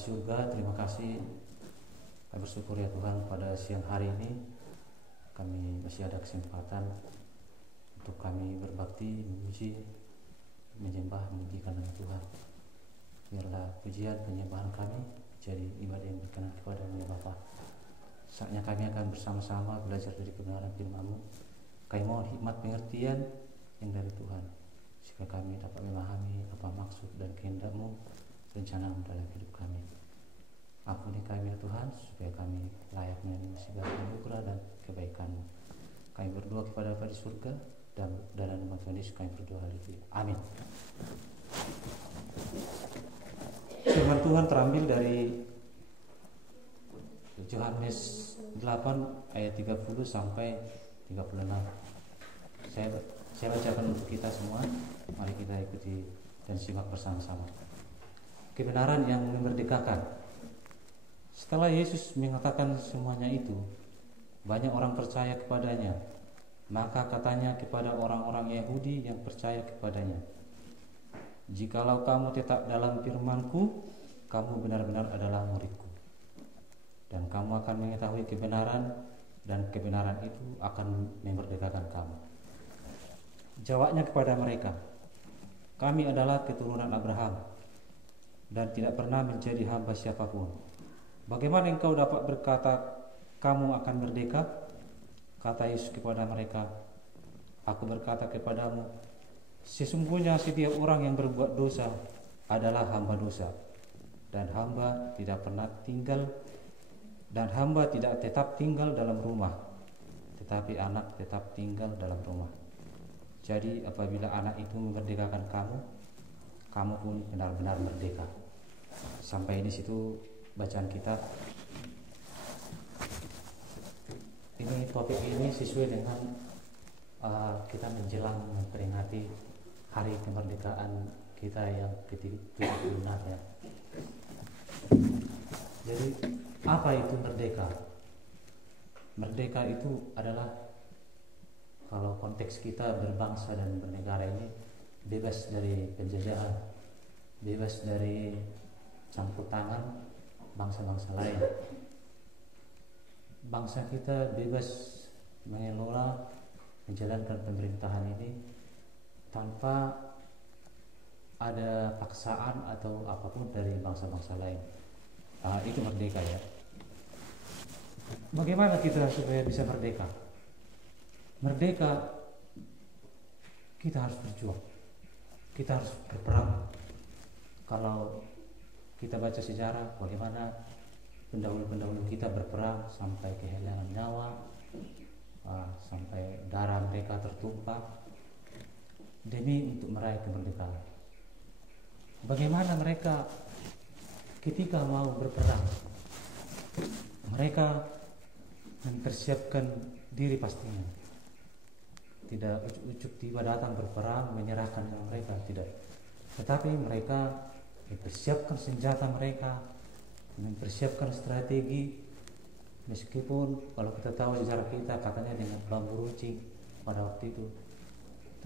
di surga, terima kasih. Kami bersyukur ya Tuhan, pada siang hari ini kami masih ada kesempatan untuk kami berbakti, memuji, menyembah, meninggikan nama Tuhan. Biarlah pujian penyembahan kami jadi ibadah yang berkenan kepada-Mu ya Bapa. Saatnya kami akan bersama-sama belajar dari kebenaran firman-Mu. Kami mohon hikmat pengertian yang dari Tuhan, supaya kami dapat memahami apa maksud dan kehendak-Mu, rencana-Mu dalam hidup kami. Ampuni kami ya Tuhan, supaya kami layak menerima segala anugerah dan kebaikan-Mu. Kami berdoa kepada Bapa di surga, dan dalam nama Tuhan Yesus kami berdoa hal itu. Amin. Firman Tuhan terambil dari Yohanes 8 ayat 30 sampai 36. Saya bacakan untuk kita semua. Mari kita ikuti dan simak bersama-sama. Kebenaran yang memerdekakan. Setelah Yesus mengatakan semuanya itu, banyak orang percaya kepadanya. Maka katanya kepada orang-orang Yahudi yang percaya kepadanya, "Jikalau kamu tetap dalam firman-Ku, kamu benar-benar adalah murid-Ku. Dan kamu akan mengetahui kebenaran, dan kebenaran itu akan memerdekakan kamu." Jawabnya kepada mereka, "Kami adalah keturunan Abraham dan tidak pernah menjadi hamba siapapun. Bagaimana engkau dapat berkata kamu akan merdeka?" Kata Yesus kepada mereka, "Aku berkata kepadamu, sesungguhnya setiap orang yang berbuat dosa adalah hamba dosa, dan hamba tidak tetap tinggal dalam rumah, tetapi anak tetap tinggal dalam rumah. Jadi apabila anak itu memerdekakan kamu, kamu pun benar-benar merdeka." Sampai di situ bacaan kita. Ini topik ini sesuai dengan kita menjelang memperingati hari kemerdekaan kita yang ke-76 ya. Jadi apa itu merdeka? Merdeka itu adalah, kalau konteks kita berbangsa dan bernegara ini, bebas dari penjajahan, bebas dari campur tangan bangsa-bangsa lain. Bangsa kita bebas mengelola, menjalankan pemerintahan ini tanpa ada paksaan atau apapun dari bangsa-bangsa lain. Itu merdeka ya. Bagaimana kita supaya bisa merdeka? Merdeka, kita harus berjuang, kita harus berperang. Kalau kita baca sejarah bagaimana pendahulu-pendahulu kita berperang sampai kehilangan nyawa, sampai darah mereka tertumpah demi untuk meraih kemerdekaan. Bagaimana mereka ketika mau berperang, mereka mempersiapkan diri pastinya. Tidak ujuk-ujuk tiba datang berperang menyerahkan mereka, tidak. Tetapi mereka mempersiapkan senjata mereka, mempersiapkan strategi, meskipun kalau kita tahu sejarah kita katanya dengan bambu runcing pada waktu itu,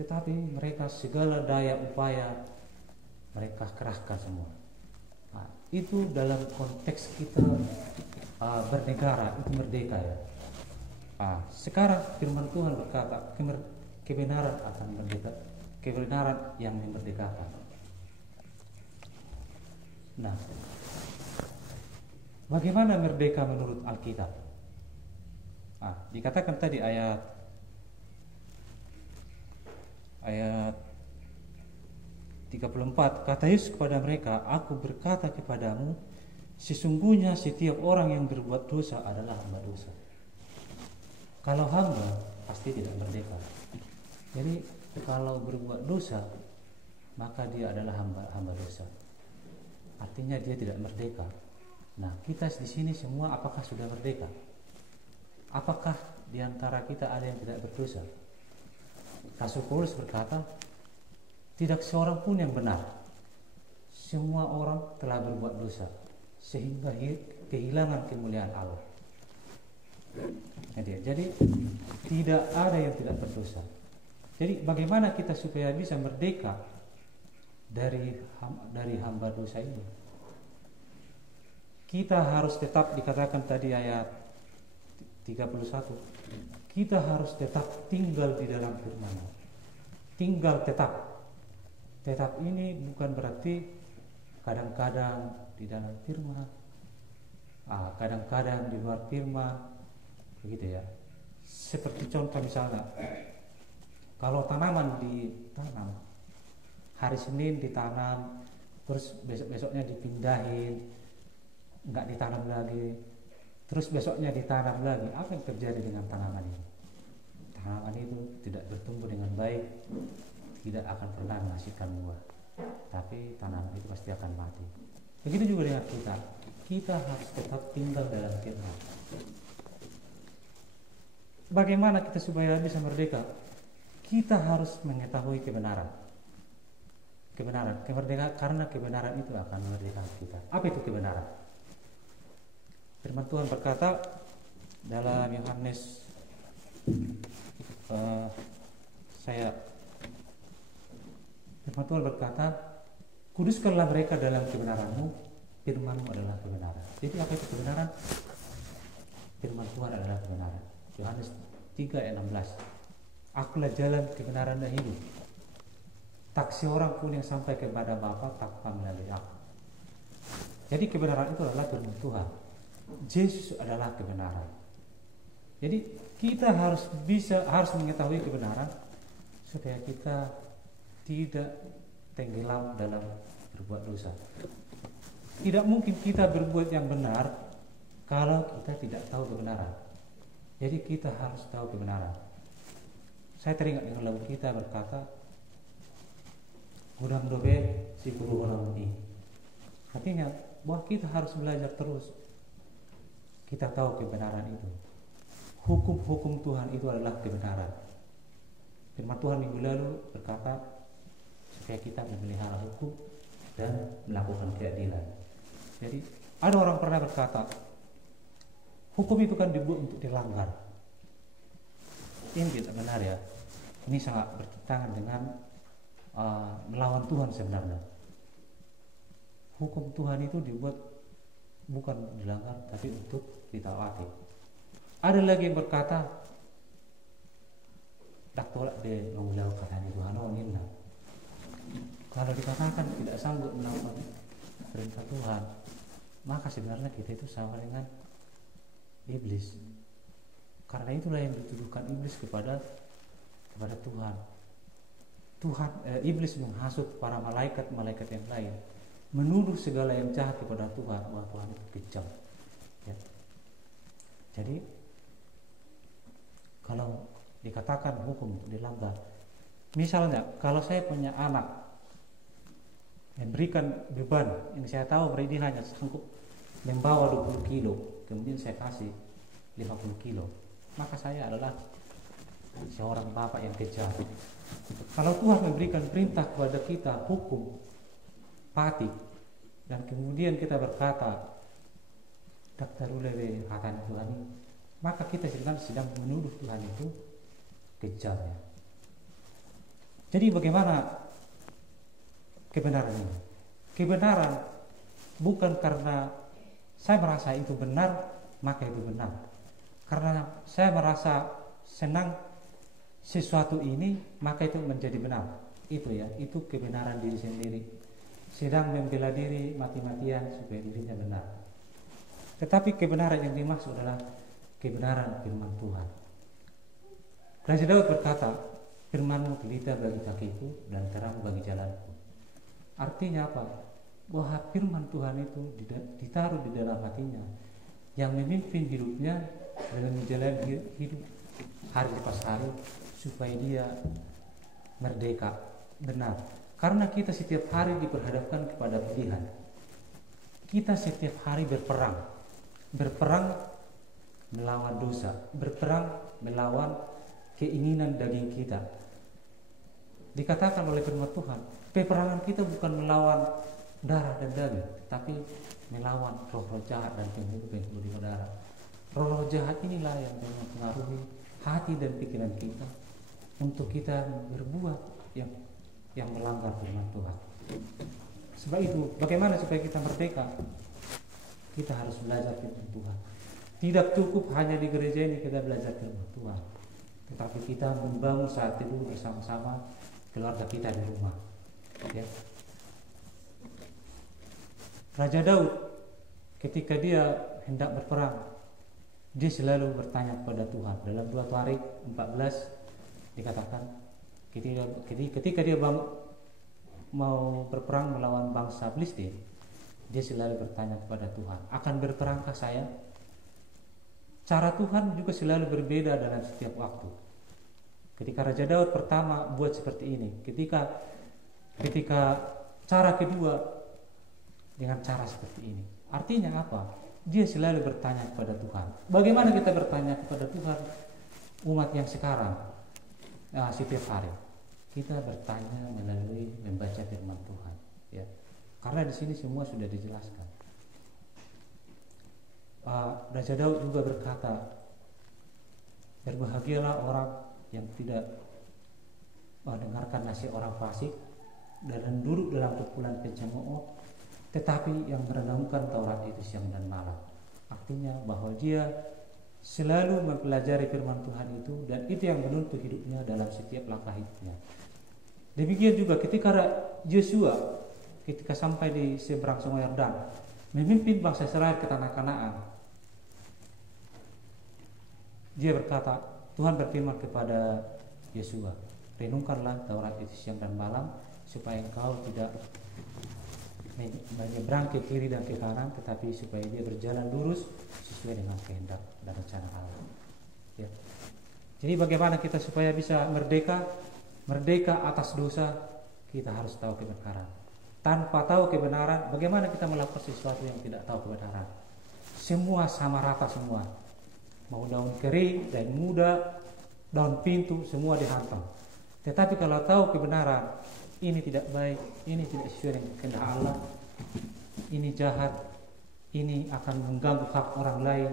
tetapi mereka segala daya upaya mereka kerahkan semua. Itu dalam konteks kita bernegara, itu merdeka ya. Sekarang firman Tuhan berkata kebenaran akan merdeka, kebenaran yang memerdekakan. Nah, bagaimana merdeka menurut Alkitab? Dikatakan tadi ayat 34, kata Yesus kepada mereka, "Aku berkata kepadamu, sesungguhnya setiap orang yang berbuat dosa adalah hamba dosa." Kalau hamba pasti tidak merdeka. Jadi kalau berbuat dosa, maka dia adalah hamba dosa. Artinya dia tidak merdeka. Nah, kita di sini semua apakah sudah merdeka? Apakah di antara kita ada yang tidak berdosa? Rasul Paulus berkata, tidak seorang pun yang benar. Semua orang telah berbuat dosa sehingga kehilangan kemuliaan Allah. Jadi tidak ada yang tidak berdosa. Jadi bagaimana kita supaya bisa merdeka dari hamba dosa ini? kita harus tetap, dikatakan tadi ayat 31, kita harus tetap tinggal di dalam firman. Tinggal tetap. Tetap ini bukan berarti kadang-kadang di dalam firman, kadang-kadang di luar firman, begitu ya. Seperti contoh misalnya, kalau tanaman ditanam, hari Senin ditanam, terus besok-besoknya dipindahin, nggak ditanam lagi, terus besoknya ditanam lagi, apa yang terjadi dengan tanaman itu? Tanaman itu tidak bertumbuh dengan baik, tidak akan pernah menghasilkan buah, tapi tanaman itu pasti akan mati. Begitu juga dengan kita harus tetap tinggal dalam firman. Bagaimana kita supaya bisa merdeka? Kita harus mengetahui kebenaran. Kemerdekaan, karena kebenaran itu akan memerdekakan kita. Apa itu kebenaran? Firman Tuhan berkata dalam Yohanes, Firman Tuhan berkata, kuduskanlah mereka dalam kebenaranmu, firman-Mu adalah kebenaran. Jadi apa itu kebenaran? Firman Tuhan adalah kebenaran. Yohanes 3 ayat 16. Akulah jalan, kebenaran dan hidup. Tak seorang pun yang sampai kepada Bapa tanpa melalui aku. Jadi kebenaran itu adalah firman Tuhan. Yesus adalah kebenaran. Jadi kita harus mengetahui kebenaran supaya kita tidak tenggelam dalam berbuat dosa. Tidak mungkin kita berbuat yang benar kalau kita tidak tahu kebenaran. Jadi kita harus tahu kebenaran. Saya teringat dengan lagu kita berkata, "Gudang dobe si guru orang ini." Artinya bahwa kita harus belajar terus. Kita tahu kebenaran itu. Hukum-hukum Tuhan itu adalah kebenaran. Firman Tuhan minggu lalu berkata supaya kita memelihara hukum dan melakukan keadilan. Jadi ada orang pernah berkata, hukum itu kan dibuat untuk dilanggar. Ini tidak benar ya. Ini sangat bertentangan dengan melawan Tuhan sebenarnya. Hukum Tuhan itu dibuat bukan dilanggar, tapi untuk ditaati. Ada lagi yang berkata, dak tolak de mengulang kata Tuhan ninna. Kalau dikatakan tidak sanggup melakukan perintah Tuhan, maka sebenarnya kita itu sama dengan iblis. Karena itulah yang dituduhkan iblis kepada Tuhan. Iblis menghasut para malaikat yang lain, menuduh segala yang jahat kepada Tuhan, bahwa Tuhan itu kejam. Ya. Jadi kalau dikatakan hukum dilanggar, misalnya kalau saya punya anak yang berikan beban yang saya tahu dia hanya sanggup membawa 20 kilo, kemudian saya kasih 50 kilo, maka saya adalah seorang bapak yang kejam. Kalau Tuhan memberikan perintah kepada kita hukum pati, dan kemudian kita berkata daktarulele kata Tuhan ini, maka kita sedang menuduh Tuhan itu kejam ya. Jadi bagaimana kebenaran ini? Kebenaran bukan karena saya merasa itu benar maka itu benar. Karena saya merasa senang sesuatu ini maka itu menjadi benar. Itu ya, itu kebenaran diri sendiri. Sedang membela diri mati-matian supaya dirinya benar. Tetapi kebenaran yang dimaksud adalah kebenaran firman Tuhan. Raja Daud berkata, firman-Mu pelita bagi kakiku dan terang bagi jalanku. Artinya apa? Bahwa firman Tuhan itu ditaruh di dalam hatinya, yang memimpin hidupnya dalam menjalani hidup hari lepas hari supaya dia merdeka benar. Karena kita setiap hari diperhadapkan kepada pilihan. Kita setiap hari berperang melawan dosa, berperang melawan keinginan daging kita. Dikatakan oleh firman Tuhan, peperangan kita bukan melawan darah dan daging, tapi melawan roh-roh jahat dan penghulu di udara. Roh-roh jahat inilah yang mempengaruhi hati dan pikiran kita untuk kita berbuat yang melanggar firman Tuhan. Sebab itu, bagaimana supaya kita merdeka? Kita harus belajar firman Tuhan. Tidak cukup hanya di gereja ini kita belajar firman Tuhan, tetapi kita membangun saat teduh bersama-sama keluarga kita di rumah. Ya. Raja Daud ketika dia hendak berperang, dia selalu bertanya kepada Tuhan. Dalam 2 Tarik 14 dikatakan ketika dia mau berperang melawan bangsa Filistin, dia selalu bertanya kepada Tuhan, akan berperangkah saya? Cara Tuhan juga selalu berbeda dalam setiap waktu. Ketika Raja Daud pertama buat seperti ini, ketika cara kedua dengan cara seperti ini. Artinya apa? Dia selalu bertanya kepada Tuhan. Bagaimana kita bertanya kepada Tuhan umat yang sekarang? Setiap hari kita bertanya melalui membaca firman Tuhan, ya. Karena di sini semua sudah dijelaskan. Raja Daud juga berkata, berbahagialah orang yang tidak mendengarkan nasihat orang fasik dan duduk dalam kumpulan pencemooh, tetapi yang merenungkan Taurat itu siang dan malam. Artinya bahwa dia selalu mempelajari firman Tuhan itu, dan itu yang menuntun hidupnya dalam setiap langkah hidupnya. Demikian juga ketika Yosua ketika sampai di seberang Sungai Yordan memimpin bangsa Israel ke tanah Kanaan, dia berkata, Tuhan berfirman kepada Yosua, renungkanlah Taurat itu siang dan malam, supaya engkau tidak menyeberang ke kiri dan ke kanan, tetapi supaya dia berjalan lurus sesuai dengan kehendak dan rencana Allah. Ya. Jadi bagaimana kita supaya bisa merdeka atas dosa? Kita harus tahu kebenaran. Tanpa tahu kebenaran, bagaimana kita melakukan sesuatu yang tidak tahu kebenaran? Semua sama rata semua. Mau daun kering, daun muda, daun pintu, semua dihantam. Tetapi kalau tahu kebenaran, ini tidak baik, ini tidak sesuai dengan kehendak Allah, ini jahat, ini akan mengganggu hak orang lain,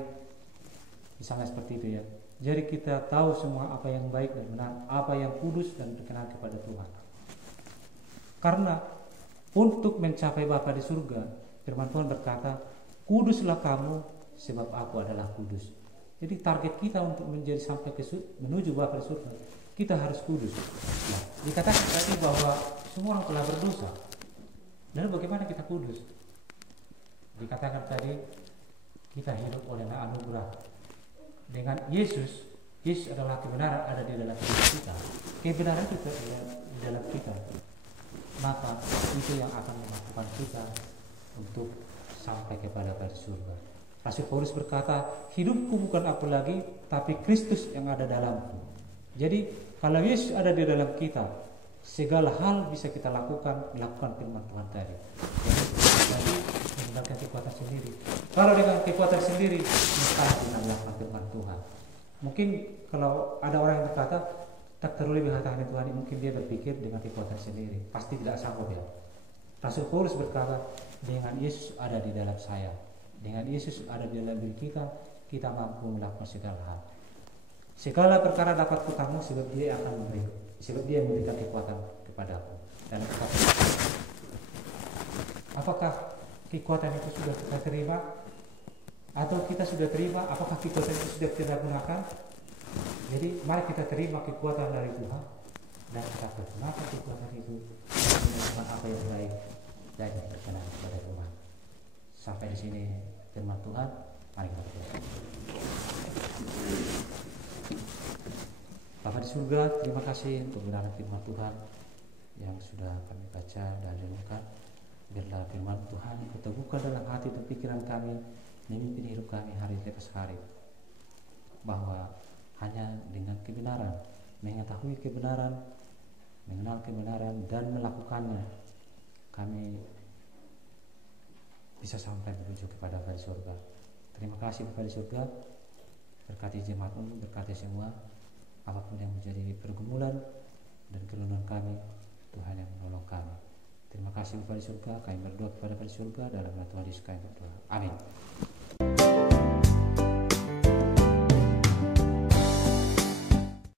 misalnya seperti itu ya. Jadi kita tahu semua apa yang baik dan benar, apa yang kudus dan berkenan kepada Tuhan. Karena untuk mencapai Bapa di surga, firman Tuhan berkata, kuduslah kamu sebab aku adalah kudus. Jadi target kita untuk menjadi sampai menuju Bapa di surga, kita harus kudus. Nah, dikatakan tadi bahwa semua orang telah berdosa. Lalu bagaimana kita kudus? Dikatakan tadi kita hidup oleh anugerah. Dengan Yesus adalah kebenaran ada di dalam hidup kita. Kebenaran itu ada di dalam kita. Maka itu yang akan memampukan kita untuk sampai kepada surga. Rasul Paulus berkata, hidupku bukan aku lagi, tapi Kristus yang ada dalamku. Jadi kalau Yesus ada di dalam kita, segala hal bisa kita lakukan firman Tuhan tadi. Jadi menggunakan kekuatan sendiri. Kalau dengan kekuatan sendiri, mustahil kita melakukan firman Tuhan. Mungkin kalau ada orang yang berkata, tak terlalu mengatakan Tuhan, mungkin dia berpikir dengan kekuatan sendiri, pasti tidak sanggup ya. Rasul Paulus berkata, dengan Yesus ada di dalam saya, dengan Yesus ada di dalam diri kita, kita mampu melakukan segala hal. Segala perkara dapat kutamu sebab dia akan memberi, sebab dia memberikan kekuatan kepadaku. Dan apakah kekuatan itu sudah kita terima? Atau kita sudah terima? Apakah kekuatan itu sudah kita gunakan? Jadi mari kita terima kekuatan dari Tuhan dan kita gunakan kekuatan itu dengan apa yang baik dan yang berkenan kepada Tuhan. Sampai di sini firman Tuhan. Mari kita berdoa. Bapa di surga, terima kasih untuk kebenaran firman Tuhan yang sudah kami baca dan renungkan. Biarlah firman Tuhan kuteguhkan dalam hati dan pikiran kami, memimpin hidup kami hari lepas hari. Bahwa hanya dengan kebenaran, mengetahui kebenaran, mengenal kebenaran dan melakukannya, kami bisa sampai menuju kepada Bapa di surga. Terima kasih Bapa di surga. Berkati jemaat-Mu, berkati semua, apapun yang menjadi pergumulan dan kelemahan kami, Tuhan yang menolong kami. Terima kasih Bapa di surga. Kami berdoa kepada Bapa di surga dalam nama Tuhan Yesus kami berdoa. Amin.